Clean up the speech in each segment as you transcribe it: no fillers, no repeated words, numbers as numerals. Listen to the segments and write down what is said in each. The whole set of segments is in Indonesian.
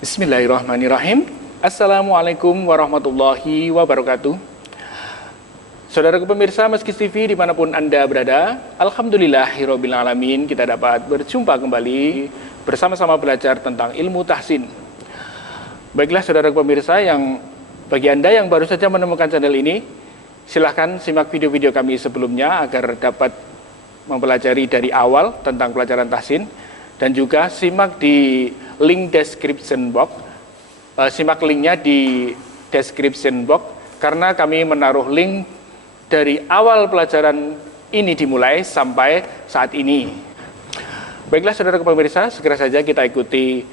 Bismillahirrahmanirrahim. Assalamualaikum warahmatullahi wabarakatuh. Saudaraku pemirsa Maskis TV dimanapun Anda berada, alhamdulillahirrabbilalamin, kita dapat berjumpa kembali bersama-sama belajar tentang ilmu tahsin. Baiklah saudaraku pemirsa, bagi Anda yang baru saja menemukan channel ini, silahkan simak video-video kami sebelumnya agar dapat mempelajari dari awal tentang pelajaran tahsin, dan juga simak di link description box, simak linknya di description box, karena kami menaruh link dari awal pelajaran ini dimulai sampai saat ini. Baiklah saudara pemirsa, segera saja kita ikuti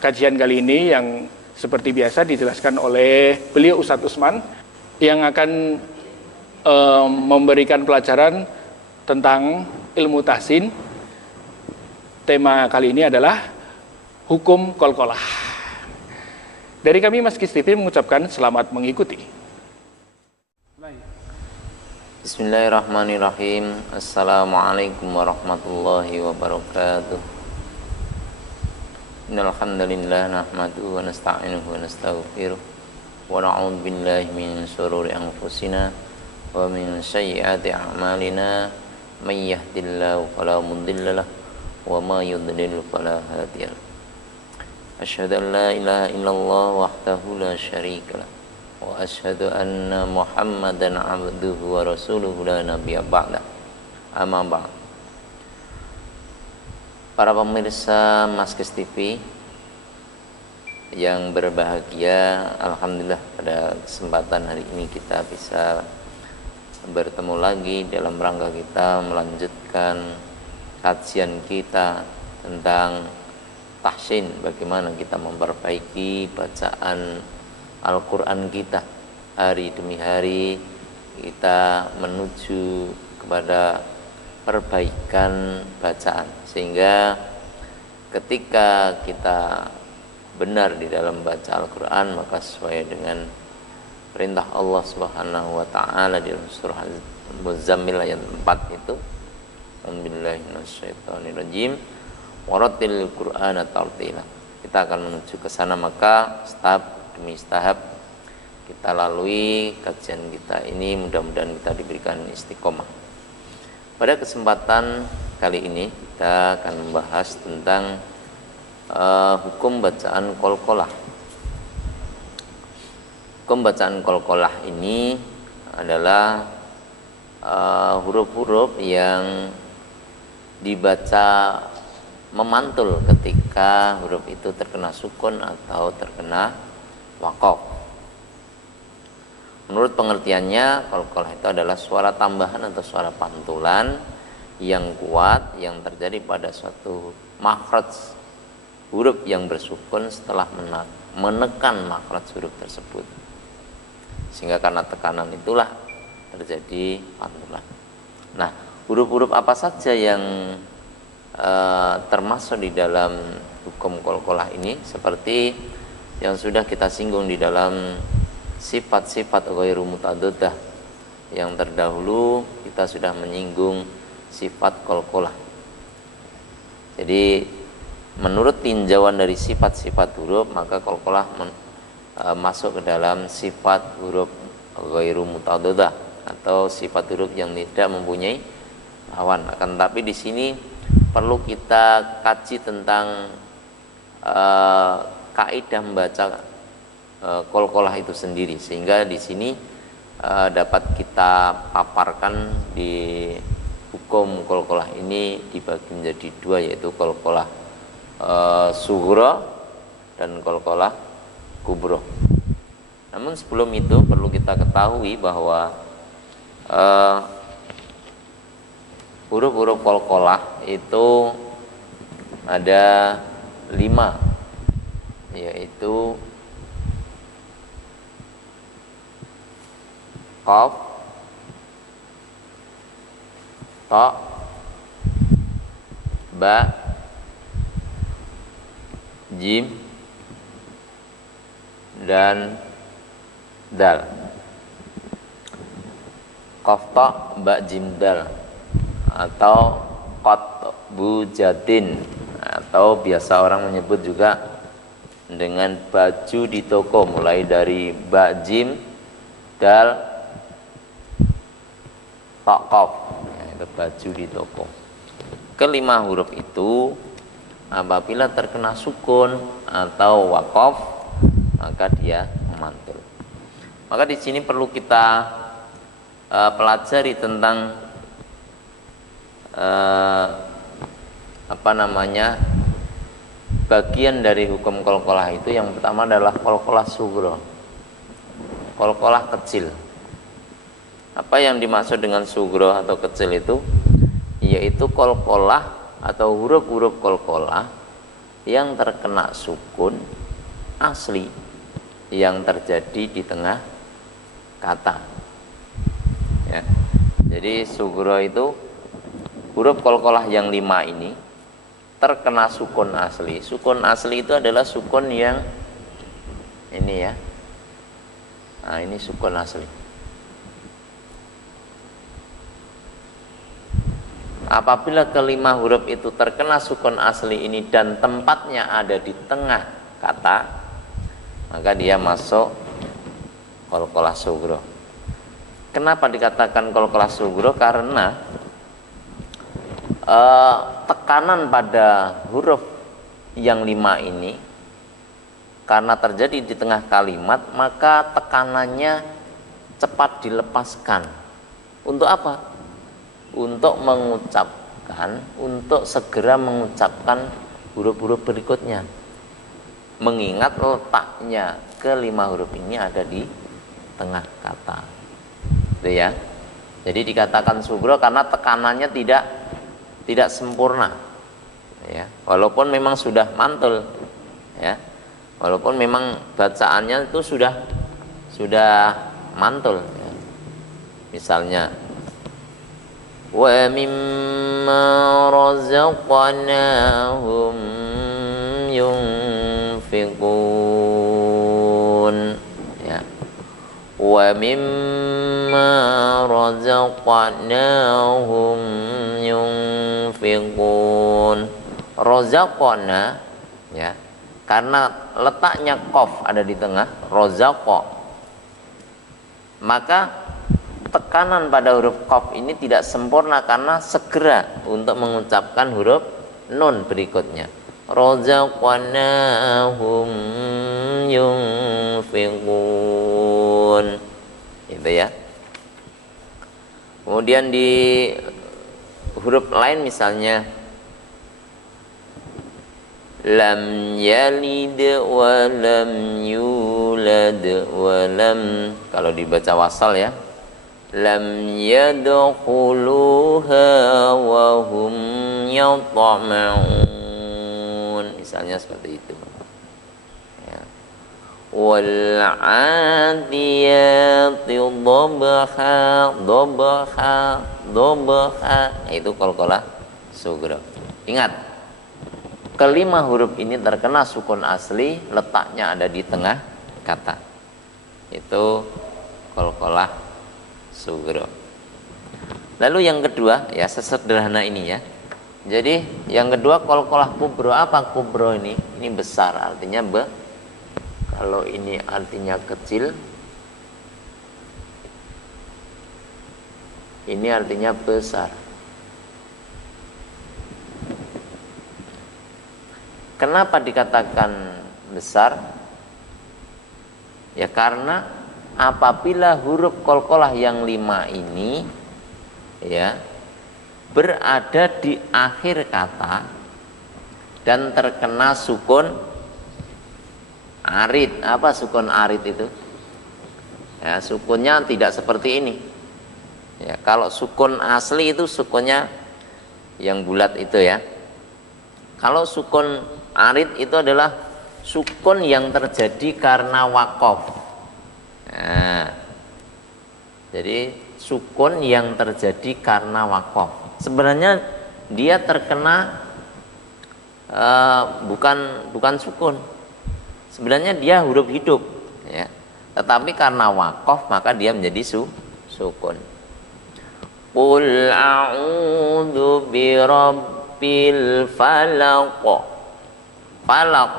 kajian kali ini yang seperti biasa dijelaskan oleh beliau Ustadz Usman yang akan memberikan pelajaran tentang ilmu tahsin. Tema kali ini adalah hukum qalqalah. Dari kami Maskis TV mengucapkan selamat mengikuti. Bismillahirrahmanirrahim. Assalamualaikum warahmatullahi wabarakatuh. Innal hamdalillah nahmaduhu wa nasta'inuhu wa nastaghfiruh wa na'udzu billahi min shururi anfusina wa min sayyiati a'malina may yahdihillahu fala mudilla lahu wa ma yudlil fala hadiya lahu. Asyhadu an la ilaha illallah wahdahu la syarika lahu wa asyhadu anna Muhammadan abduhu wa rasuluhu la nabiyya ba'da. Amma ba'd. Para pemirsa Maskis TV yang berbahagia, alhamdulillah pada kesempatan hari ini kita bisa bertemu lagi dalam rangka kita melanjutkan kajian kita tentang tahsin, bagaimana kita memperbaiki bacaan Al-Quran kita hari demi hari, kita menuju kepada perbaikan bacaan, sehingga ketika kita benar di dalam baca Al-Quran maka sesuai dengan perintah Allah Subhanahu wa Ta'ala di dalam surah Al-Muzammil ayat 4 itu, Alhamdulillahi minasyaitonirrajim warattilil Qur'ana tartila. Kita akan menuju ke sana, maka tahap demi tahap kita lalui kajian kita ini, mudah-mudahan kita diberikan istiqomah. Pada kesempatan kali ini kita akan membahas tentang hukum bacaan qalqalah. Hukum bacaan qalqalah ini adalah huruf-huruf yang dibaca memantul ketika huruf itu terkena sukun atau terkena waqaf. Menurut pengertiannya, qalqalah itu adalah suara tambahan atau suara pantulan yang kuat yang terjadi pada suatu makhraj huruf yang bersukun setelah menekan makhraj huruf tersebut, sehingga karena tekanan itulah terjadi pantulan. Nah, huruf-huruf apa saja yang termasuk di dalam hukum qalqalah ini, seperti yang sudah kita singgung di dalam sifat-sifat ghairu mutadaddah yang terdahulu, kita sudah menyinggung sifat qalqalah. Jadi menurut tinjauan dari sifat-sifat huruf, maka qalqalah masuk ke dalam sifat huruf ghairu mutadaddah atau sifat huruf yang tidak mempunyai lawan. Akan tetapi di sini perlu kita kaji tentang kaidah membaca qalqalah itu sendiri, sehingga di sini dapat kita paparkan di hukum qalqalah ini dibagi menjadi dua, yaitu qalqalah sughra dan qalqalah kubra. Namun sebelum itu perlu kita ketahui bahwa huruf-huruf qalqalah itu ada 5, yaitu qaf, ta, ba, jim, dan dal. Qaf, ta, ba, jim, dal, atau qatbu jadin, atau biasa orang menyebut juga dengan baju di toko, mulai dari ba jim dal ta qaf, ya, itu baju di toko. Kelima huruf itu apabila terkena sukun atau waqaf maka dia memantul. Maka di sini perlu kita pelajari tentang bagian dari hukum qalqalah itu. Yang pertama adalah qalqalah sugro, qalqalah kecil. Apa yang dimaksud dengan sugro atau kecil itu? Yaitu qalqalah atau huruf-huruf qalqalah yang terkena sukun asli yang terjadi di tengah kata, ya. Jadi sugro itu huruf qalqalah yang 5 ini terkena sukun asli. Sukun asli itu adalah sukun yang ini, ya. Nah, ini sukun asli. Apabila kelima huruf itu terkena sukun asli ini dan tempatnya ada di tengah kata, maka dia masuk qalqalah sugro. Kenapa dikatakan qalqalah sugro? Karena tekanan pada huruf yang 5 ini karena terjadi di tengah kalimat, maka tekanannya cepat dilepaskan. Untuk apa? Untuk mengucapkan, untuk segera mengucapkan huruf-huruf berikutnya, mengingat letaknya kelima huruf ini ada di tengah kata, gitu ya. Jadi dikatakan sugro karena tekanannya tidak sempurna, ya. Walaupun memang sudah mantul, ya. Walaupun memang bacaannya itu sudah mantul, ya. Misalnya wa mimma razaqnahum yunfiqun, ya. Wa mimma razaqnahum yunfiqun. Razaqna, ya. Karena letaknya qaf ada di tengah, razaqa, maka tekanan pada huruf qaf ini tidak sempurna karena segera untuk mengucapkan huruf nun berikutnya. Razaqnahum yunfiqun, gitu ya. Kemudian di huruf lain misalnya lam yalid wa lam yulad wa lam, kalau dibaca wasal, ya, lam yadkhuluha wa hum yatma'un, misalnya seperti itu, ya. Wal 'adiyati dhabha, itu qalqalah sugro. Ingat, kelima huruf ini terkena sukun asli, letaknya ada di tengah kata, itu qalqalah sugro. Lalu yang kedua, ya, sesederhana ini, ya. Jadi yang kedua qalqalah kubro. Apa kubro ini? Ini besar, artinya kalau ini artinya kecil, ini artinya besar. Kenapa dikatakan besar? Ya karena apabila huruf qalqalah yang 5 ini, ya, berada di akhir kata dan terkena sukun arid. Apa sukun arid itu? Ya, sukunnya tidak seperti ini. Ya, kalau sukun asli itu sukunnya yang bulat itu, ya. Kalau sukun arid itu adalah sukun yang terjadi karena waqaf. Nah, jadi sukun yang terjadi karena waqaf. Sebenarnya dia terkena bukan sukun. Sebenarnya dia huruf hidup, ya. Tetapi karena waqaf maka dia menjadi sukun. Qul a'udzu birabbil falaq. Falaq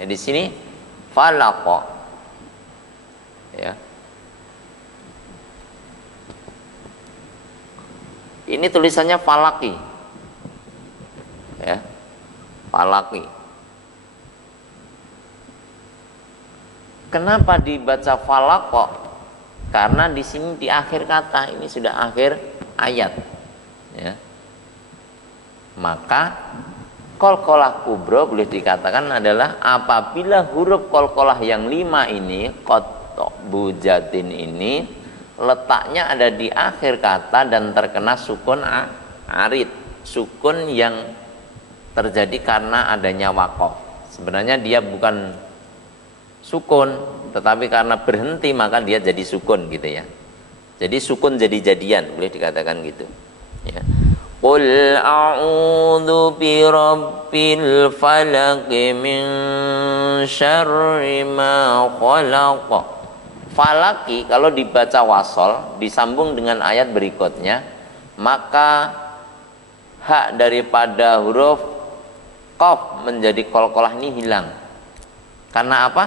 Ya di sini falaqo. Ya. Ini tulisannya falaki. Ya. Falaki. Kenapa dibaca falaqo? Karena di sini di akhir kata, ini sudah akhir ayat. Ya. Maka qalqalah kubro boleh dikatakan adalah apabila huruf qalqalah yang 5 ini, bujatin ini, letaknya ada di akhir kata dan terkena sukun arid, sukun yang terjadi karena adanya waqaf. Sebenarnya dia bukan sukun, tetapi karena berhenti maka dia jadi sukun gitu ya. Jadi sukun jadi-jadian, boleh dikatakan gitu. Ya. Qul a'udzu birabbil falaq min syarri ma khalaq. Falaki kalau dibaca wasol disambung dengan ayat berikutnya, maka hak daripada huruf qaf menjadi qalqalah ini hilang. Karena apa?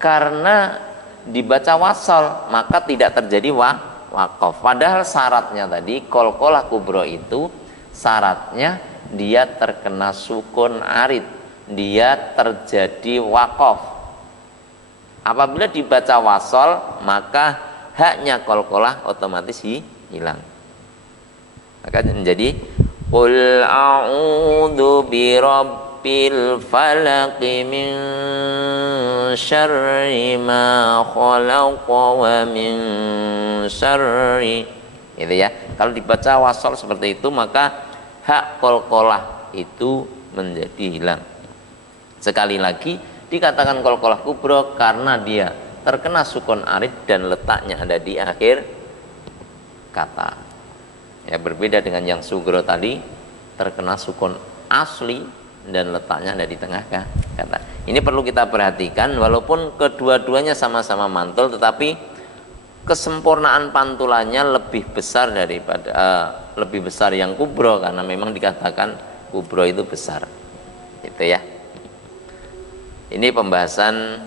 Karena dibaca wasol maka tidak terjadi waqaf. Padahal syaratnya tadi qalqalah kubro itu syaratnya dia terkena sukun arid, dia terjadi waqaf. Apabila dibaca wasol maka haknya qalqalah otomatis hilang. Maka menjadi qul a'udzu birabbil falaq min syarri ma khalaq wa min syarri, gitu ya. Kalau dibaca wasol seperti itu maka hak qalqalah itu menjadi hilang. Sekali lagi dikatakan qalqalah kubro karena dia terkena sukun arid dan letaknya ada di akhir kata. Ya, berbeda dengan yang sugro tadi terkena sukun asli dan letaknya ada di tengah kata. Ini perlu kita perhatikan, walaupun kedua-duanya sama-sama mantul, tetapi kesempurnaan pantulannya lebih besar daripada lebih besar yang kubro karena memang dikatakan kubro itu besar. Gitu ya. Ini pembahasan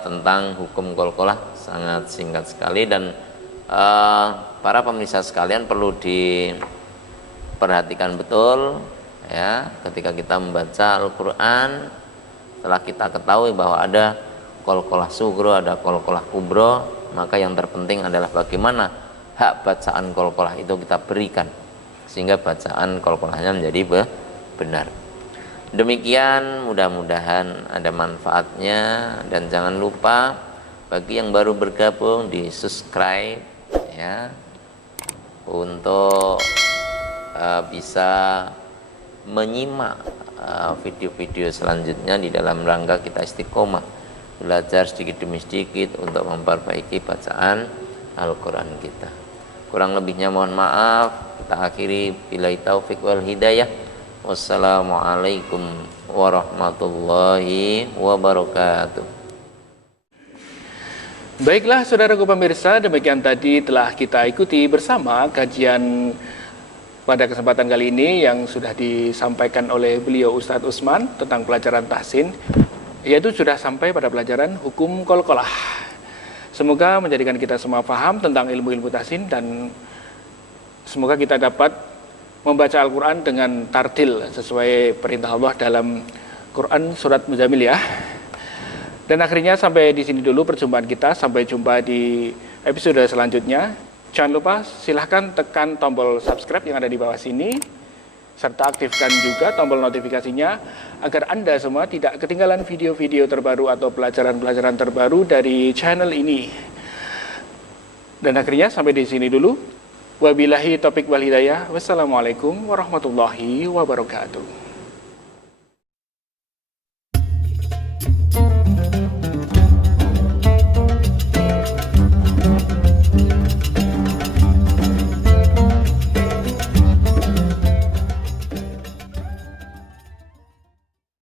tentang hukum qalqalah sangat singkat sekali dan para pemirsa sekalian perlu diperhatikan betul ya ketika kita membaca Al-Qur'an. Setelah kita ketahui bahwa ada qalqalah sugro, ada qalqalah kubro, maka yang terpenting adalah bagaimana hak bacaan qalqalah itu kita berikan sehingga bacaan qalqalahnya menjadi benar. Demikian, mudah-mudahan ada manfaatnya dan jangan lupa bagi yang baru bergabung di subscribe ya untuk bisa menyimak video-video selanjutnya di dalam rangka kita istiqomah belajar sedikit demi sedikit untuk memperbaiki bacaan Al-Quran kita. Kurang lebihnya mohon maaf. Kita akhiri billahi taufik wal hidayah. Wassalamualaikum warahmatullahi wabarakatuh. Baiklah saudaraku pemirsa, demikian tadi telah kita ikuti bersama kajian pada kesempatan kali ini yang sudah disampaikan oleh beliau Ustadz Usman tentang pelajaran tahsin, yaitu sudah sampai pada pelajaran hukum qalqalah. Semoga menjadikan kita semua paham tentang ilmu-ilmu tahsin dan semoga kita dapat membaca Al-Quran dengan tartil sesuai perintah Allah dalam Quran surat Muzammil ya. Dan akhirnya sampai di sini dulu perjumpaan kita. Sampai jumpa di episode selanjutnya. Jangan lupa silahkan tekan tombol subscribe yang ada di bawah sini, serta aktifkan juga tombol notifikasinya agar Anda semua tidak ketinggalan video-video terbaru atau pelajaran-pelajaran terbaru dari channel ini. Dan akhirnya sampai di sini dulu. Wabillahi taufiq wal hidayah. Wassalamualaikum warahmatullahi wabarakatuh.